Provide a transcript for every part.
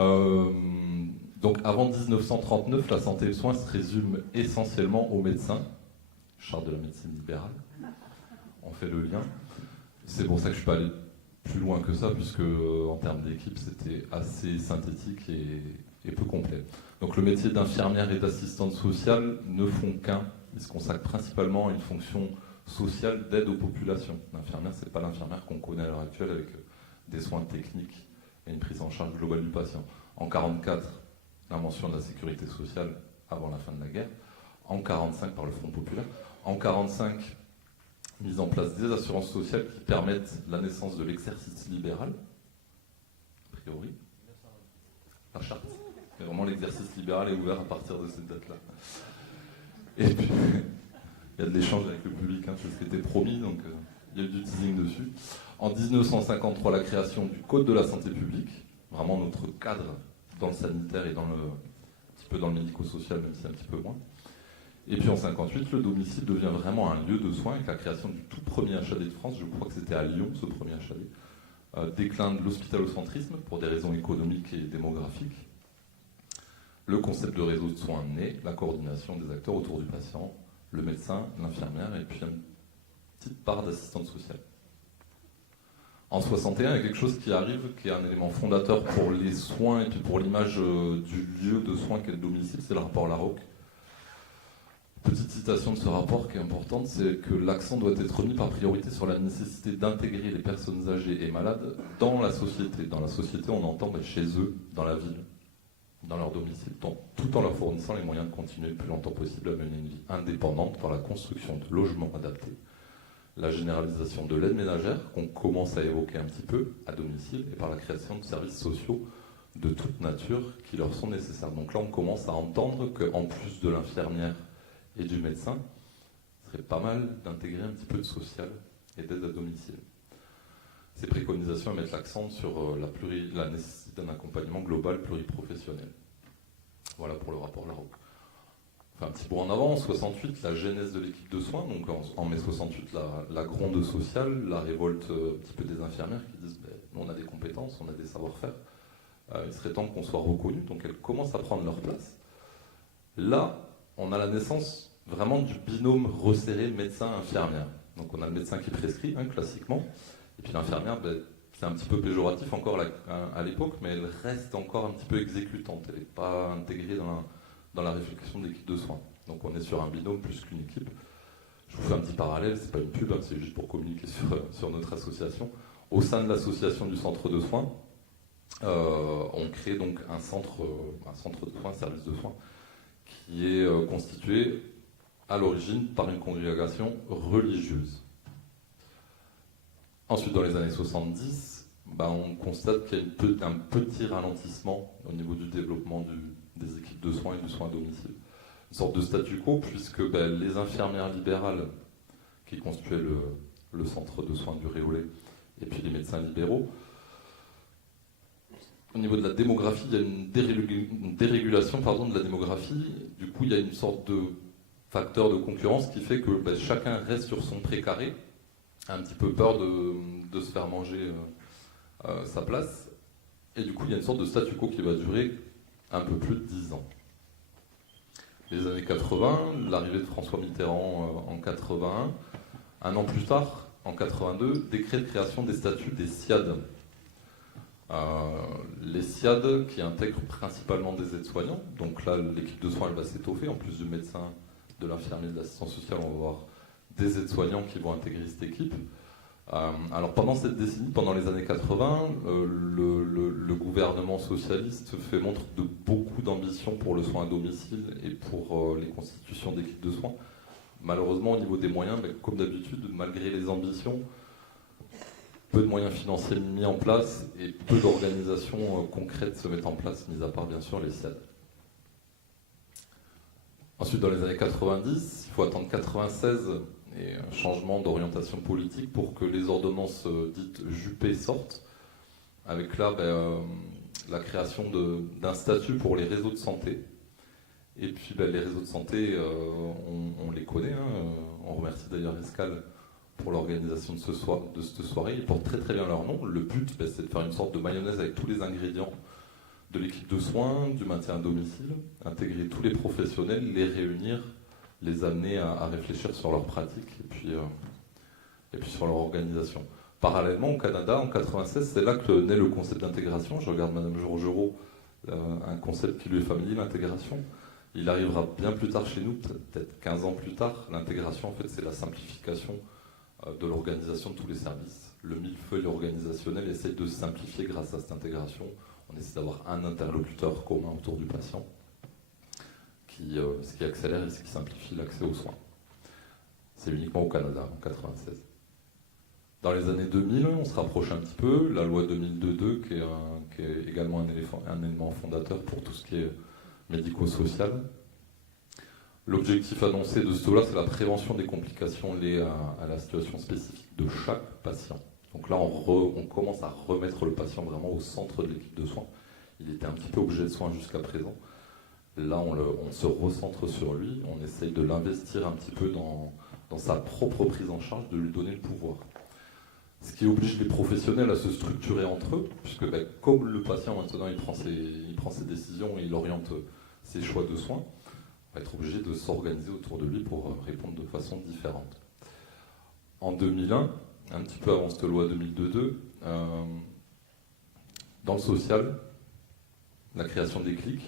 Euh, donc avant 1939, la santé et le soin se résument essentiellement aux médecins. Charte de la médecine libérale. On fait le lien. C'est pour ça que je ne suis pas allé plus loin que ça, puisque en termes d'équipe, c'était assez synthétique et peu complet. Donc le métier d'infirmière et d'assistante sociale ne font qu'un. Ils se consacrent principalement à une fonction sociale d'aide aux populations. L'infirmière, ce n'est pas l'infirmière qu'on connaît à l'heure actuelle avec des soins techniques et une prise en charge globale du patient. En 1944, l'invention de la sécurité sociale avant la fin de la guerre. En 1945, par le Front populaire. En 1945, mise en place des assurances sociales qui permettent la naissance de l'exercice libéral, a priori. La charte. Mais vraiment, l'exercice libéral est ouvert à partir de cette date-là. Et puis, il y a de l'échange avec le public, hein, c'est ce qui était promis, donc il y a eu du teasing dessus. En 1953, la création du Code de la santé publique, vraiment notre cadre dans le sanitaire et un petit peu dans le médico-social, même si un petit peu moins. Et puis en 1958, le domicile devient vraiment un lieu de soins avec la création du tout premier HAD de France, je crois que c'était à Lyon ce premier HAD. Déclin de l'hospitalocentrisme pour des raisons économiques et démographiques. Le concept de réseau de soins naît, la coordination des acteurs autour du patient, le médecin, l'infirmière et puis une petite part d'assistante sociale. En 61, il y a quelque chose qui arrive, qui est un élément fondateur pour les soins et puis pour l'image du lieu de soins qu'est le domicile, c'est le rapport Larocque. Petite citation de ce rapport qui est importante, c'est que l'accent doit être mis par priorité sur la nécessité d'intégrer les personnes âgées et malades dans la société. Dans la société, on entend chez eux, dans la ville, dans leur domicile, tout en leur fournissant les moyens de continuer le plus longtemps possible à mener une vie indépendante par la construction de logements adaptés, la généralisation de l'aide ménagère, qu'on commence à évoquer un petit peu, à domicile, et par la création de services sociaux de toute nature qui leur sont nécessaires. Donc là, on commence à entendre qu'en plus de l'infirmière et du médecin, ce serait pas mal d'intégrer un petit peu de social et d'aide à domicile. Ces préconisations mettent l'accent sur la nécessité d'un accompagnement global pluriprofessionnel. Voilà pour le rapport Larocque. Enfin, un petit bout en avant, en 68, la genèse de l'équipe de soins, donc en mai 68, la gronde sociale, la révolte un petit peu des infirmières qui disent nous on a des compétences, on a des savoir-faire, il serait temps qu'on soit reconnus, donc elles commencent à prendre leur place. Là, on a la naissance vraiment du binôme resserré médecin-infirmière. Donc on a le médecin qui prescrit, classiquement, et puis l'infirmière, c'est un petit peu péjoratif encore à l'époque, mais elle reste encore un petit peu exécutante, elle n'est pas intégrée dans la réflexion de l'équipe de soins. Donc on est sur un binôme plus qu'une équipe. Je vous fais un petit parallèle, c'est pas une pub, c'est juste pour communiquer sur notre association. Au sein de l'association du centre de soins, on crée donc un centre de soins, un service de soins, qui est constitué à l'origine par une congrégation religieuse. Ensuite, dans les années 70, on constate qu'il y a un petit ralentissement au niveau du développement des équipes de soins et du soin à domicile. Une sorte de statu quo, puisque les infirmières libérales qui constituaient le centre de soins du Réolais, et puis les médecins libéraux, au niveau de la démographie, il y a une dérégulation de la démographie. Du coup, il y a une sorte de facteur de concurrence qui fait que chacun reste sur son précaré, a un petit peu peur de se faire manger sa place. Et du coup, il y a une sorte de statu quo qui va durer un peu plus de 10 ans. Les années 80, l'arrivée de François Mitterrand en 81, un an plus tard, en 82, décret de création des statuts des SIAD. Les SIAD qui intègrent principalement des aides-soignants, donc là l'équipe de soins elle va s'étoffer, en plus du médecin, de l'infirmier, de l'assistant social, on va avoir des aides-soignants qui vont intégrer cette équipe. Alors pendant cette décennie, pendant les années 80, le gouvernement socialiste fait montre de beaucoup d'ambition pour le soin à domicile et pour les constitutions d'équipes de soins. Malheureusement, au niveau des moyens, comme d'habitude, malgré les ambitions, peu de moyens financiers mis en place et peu d'organisations concrètes se mettent en place, mis à part bien sûr les SIAD. Ensuite, dans les années 90, il faut attendre 96 et un changement d'orientation politique pour que les ordonnances dites Juppé sortent, avec là la création d'un statut pour les réseaux de santé. Et puis les réseaux de santé, on les connaît, on remercie d'ailleurs Escale pour l'organisation de cette soirée. Ils portent très très bien leur nom. Le but, c'est de faire une sorte de mayonnaise avec tous les ingrédients de l'équipe de soins, du maintien à domicile, intégrer tous les professionnels, les réunir, les amener à réfléchir sur leurs pratiques et puis sur leur organisation. Parallèlement, au Canada, en 1996, c'est là que naît le concept d'intégration. Je regarde Madame Georgerot, un concept qui lui est familier, l'intégration. Il arrivera bien plus tard chez nous, peut-être 15 ans plus tard. L'intégration, en fait, c'est la simplification de l'organisation de tous les services. Le millefeuille organisationnel essaie de se simplifier grâce à cette intégration. On essaie d'avoir un interlocuteur commun autour du patient, ce qui accélère et ce qui simplifie l'accès aux soins. C'est uniquement au Canada, en 1996. Dans les années 2000, on se rapproche un petit peu. La loi 2002 qui est également un élément fondateur pour tout ce qui est médico-social. L'objectif annoncé de ce taux-là, c'est la prévention des complications liées à la situation spécifique de chaque patient. Donc là, on commence à remettre le patient vraiment au centre de l'équipe de soins. Il était un petit peu objet de soins jusqu'à présent. Là, on se recentre sur lui, on essaye de l'investir un petit peu dans sa propre prise en charge, de lui donner le pouvoir. Ce qui oblige les professionnels à se structurer entre eux, puisque comme le patient maintenant il prend ses décisions et il oriente ses choix de soins, on va être obligé de s'organiser autour de lui pour répondre de façon différente. En 2001, un petit peu avant cette loi 2002, dans le social, la création des CLIC,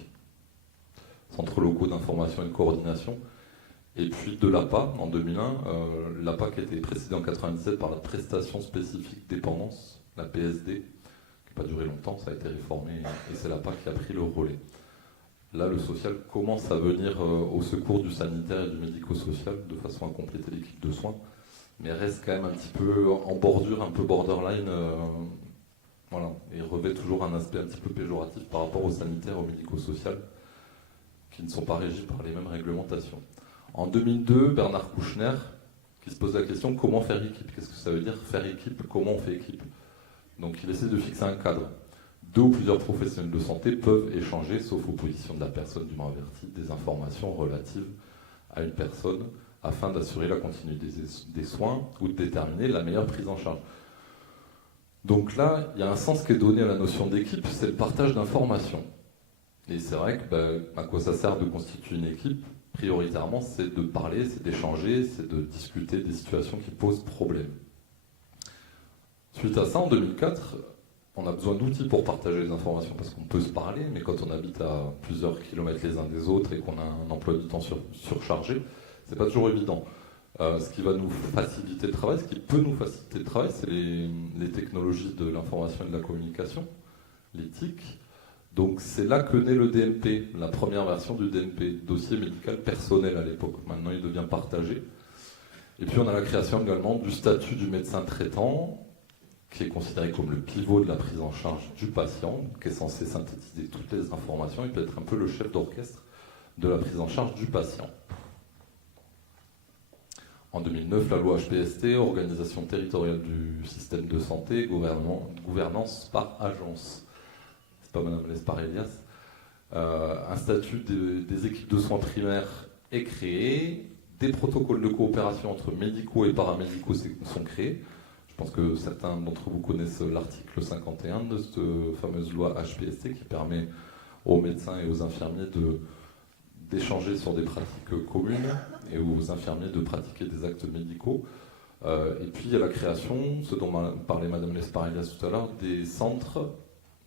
centres locaux d'information et de coordination, et puis de l'APA en 2001, l'APA qui a été précédée en 1997 par la prestation spécifique dépendance, la PSD, qui n'a pas duré longtemps, ça a été réformé, et c'est l'APA qui a pris le relais. Là, le social commence à venir au secours du sanitaire et du médico-social de façon à compléter l'équipe de soins, mais reste quand même un petit peu en bordure, un peu borderline, voilà, et revêt toujours un aspect un petit peu péjoratif par rapport au sanitaire et au médico-social, qui ne sont pas régis par les mêmes réglementations. En 2002, Bernard Kouchner, qui se pose la question comment faire équipe. Qu'est-ce que ça veut dire faire équipe? Comment on fait équipe? Donc il essaie de fixer un cadre. 2 ou plusieurs professionnels de santé peuvent échanger, sauf opposition de la personne dûment avertie, des informations relatives à une personne afin d'assurer la continuité des soins ou de déterminer la meilleure prise en charge. Donc là, il y a un sens qui est donné à la notion d'équipe, c'est le partage d'informations. Et c'est vrai que à quoi ça sert de constituer une équipe? Prioritairement, c'est de parler, c'est d'échanger, c'est de discuter des situations qui posent problème. Suite à ça, en 2004, on a besoin d'outils pour partager les informations, parce qu'on peut se parler, mais quand on habite à plusieurs kilomètres les uns des autres et qu'on a un emploi du temps surchargé, c'est pas toujours évident. Ce qui va nous faciliter le travail, ce qui peut nous faciliter le travail, c'est les technologies de l'information et de la communication, les TIC. Donc c'est là que naît le DMP, la première version du DMP, dossier médical personnel à l'époque. Maintenant il devient partagé. Et puis on a la création également du statut du médecin traitant, qui est considéré comme le pivot de la prise en charge du patient, qui est censé synthétiser toutes les informations et peut être un peu le chef d'orchestre de la prise en charge du patient. En 2009, la loi HPST, Organisation territoriale du système de santé, gouvernance par agence. C'est pas Madame Lespard-Elias. Un statut des équipes de soins primaires est créé, des protocoles de coopération entre médicaux et paramédicaux sont créés. Je pense que certains d'entre vous connaissent l'article 51 de cette fameuse loi HPST qui permet aux médecins et aux infirmiers d'échanger sur des pratiques communes et aux infirmiers de pratiquer des actes médicaux. Et puis il y a la création, ce dont parlait Madame Lespard-Elias tout à l'heure, des centres.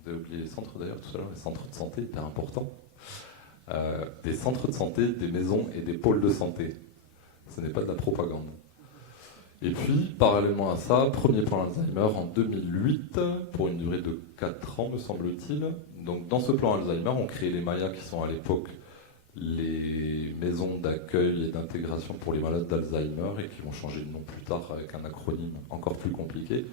Vous avez oublié les centres d'ailleurs tout à l'heure, les centres de santé, hyper important. Des centres de santé, des maisons et des pôles de santé. Ce n'est pas de la propagande. Et puis, parallèlement à ça, premier plan Alzheimer en 2008, pour une durée de 4 ans, me semble-t-il. Donc dans ce plan Alzheimer, on crée les MAIA qui sont à l'époque les maisons d'accueil et d'intégration pour les malades d'Alzheimer et qui vont changer de nom plus tard avec un acronyme encore plus compliqué.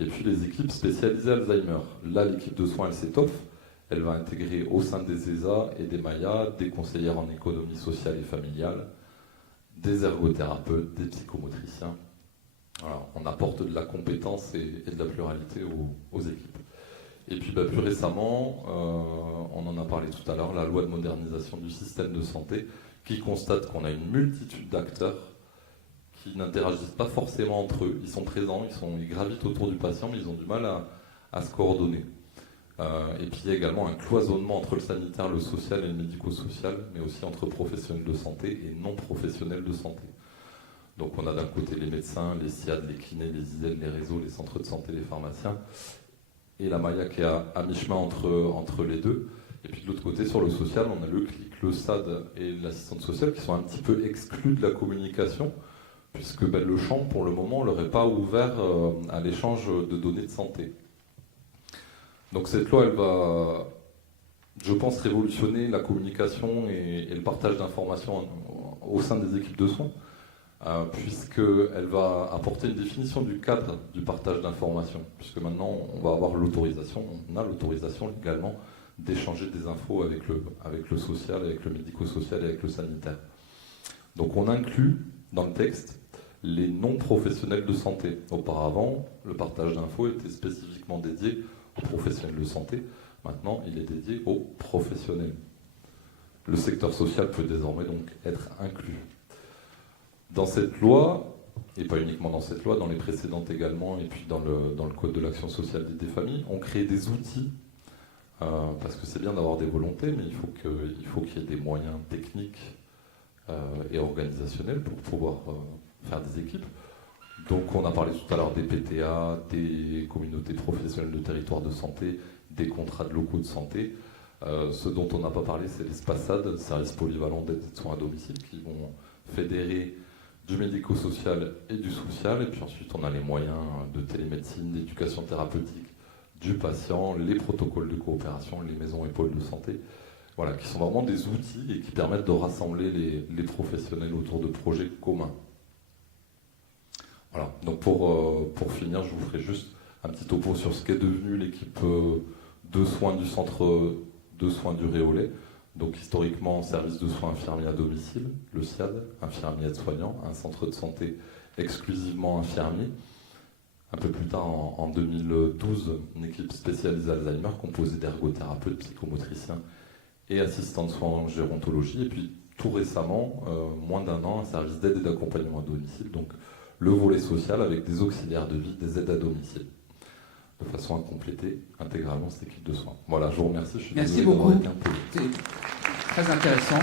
Et puis les équipes spécialisées Alzheimer. Là, l'équipe de soins, elle s'étoffe. Elle va intégrer au sein des ESA et des MAIA des conseillères en économie sociale et familiale, des ergothérapeutes, des psychomotriciens. Voilà, on apporte de la compétence et de la pluralité aux équipes. Et puis plus récemment, on en a parlé tout à l'heure, la loi de modernisation du système de santé qui constate qu'on a une multitude d'acteurs qui n'interagissent pas forcément entre eux. Ils sont présents, ils gravitent autour du patient, mais ils ont du mal à se coordonner. Et puis il y a également un cloisonnement entre le sanitaire, le social et le médico-social, mais aussi entre professionnels de santé et non professionnels de santé. Donc on a d'un côté les médecins, les SIAD, les kinés, les ISEL, les réseaux, les centres de santé, les pharmaciens, et la maille qui est à mi-chemin entre les deux. Et puis de l'autre côté, sur le social, on a le CLIC, le SAD et l'assistante sociale qui sont un petit peu exclus de la communication, puisque le champ, pour le moment, on ne leur est pas ouvert à l'échange de données de santé. Donc cette loi, elle va, je pense, révolutionner la communication et le partage d'informations au sein des équipes de soins, puisqu'elle va apporter une définition du cadre du partage d'informations, puisque maintenant on va avoir l'autorisation, on a l'autorisation légalement d'échanger des infos avec le social, avec le médico-social et avec le sanitaire. Donc on inclut dans le texte les non-professionnels de santé. Auparavant, le partage d'infos était spécifiquement dédié aux professionnels de santé. Maintenant, il est dédié aux professionnels. Le secteur social peut désormais donc être inclus. Dans cette loi, et pas uniquement dans cette loi, dans les précédentes également, et puis dans le Code de l'action sociale des familles, on crée des outils, parce que c'est bien d'avoir des volontés, mais il faut qu'il y ait des moyens techniques et organisationnels pour pouvoir faire des équipes. Donc on a parlé tout à l'heure des PTA, des communautés professionnelles de territoire de santé, des contrats de locaux de santé. Ce dont on n'a pas parlé, c'est les SPASAD, services polyvalents d'aide et de soins à domicile, qui vont fédérer du médico-social et du social. Et puis ensuite, on a les moyens de télémédecine, d'éducation thérapeutique du patient, les protocoles de coopération, les maisons et pôles de santé. Voilà, qui sont vraiment des outils et qui permettent de rassembler les professionnels autour de projets communs. Voilà, donc pour finir, je vous ferai juste un petit topo sur ce qu'est devenu l'équipe de soins du centre de soins du Réolais. Donc historiquement, service de soins infirmiers à domicile, le SIAD, infirmier aide-soignant, un centre de santé exclusivement infirmier. Un peu plus tard, en 2012, une équipe spécialisée Alzheimer composée d'ergothérapeutes, psychomotriciens et assistants de soins en gérontologie. Et puis tout récemment, moins d'un an, un service d'aide et d'accompagnement à domicile, donc le volet social avec des auxiliaires de vie, des aides à domicile, de façon à compléter intégralement cette équipe de soins. Voilà, je vous remercie. Je suis Merci désolé beaucoup. d'avoir été un peu... C'est très intéressant.